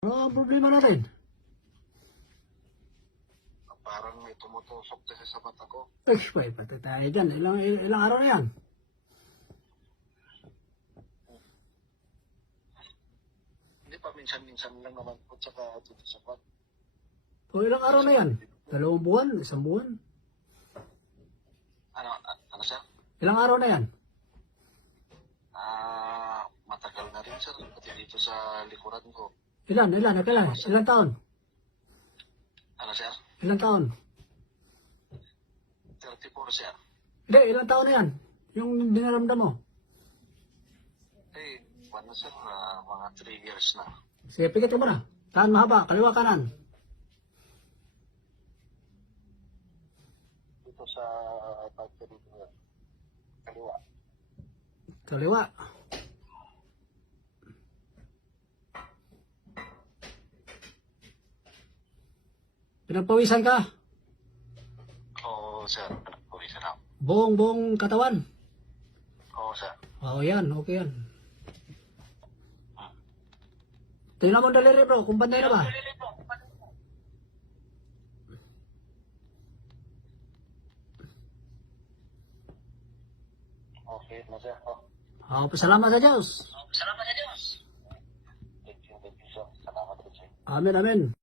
Ang problema na rin. Parang may tumutusok kasi sa mata ko. Ay, pati tayo dyan. Ilang araw na yan? Hindi pa, minsan-minsan lang naman po tsaka tutusok. O ilang araw na yan? 2 buwan? 1 buwan? Ano sir? Ilang araw na yan? Matagal na rin sir. Pati dito sa likuran ko. Ilan? Ilang taon? Ano sir? Ilang taon? 34 sir. Hindi, ilang taon na yan? Yung dinaramdam mo? Eh, ano sir? Mga 3 years na. Sige, pikit mo na. Saan mahaba? Kaliwa kanan? Dito sa pagka dito sir. Kaliwa. Kaliwa. Pinagpawisan ka? Oo sir. Pagpawisan ako. Buong katawan? Oo sir. Oo yan, okay yan. Tingnan mo daliri bro, kung banday na ba? Okay na sir. Pasalamat sa Diyos. Thank you sir. Salamat po sir. Amen, amen.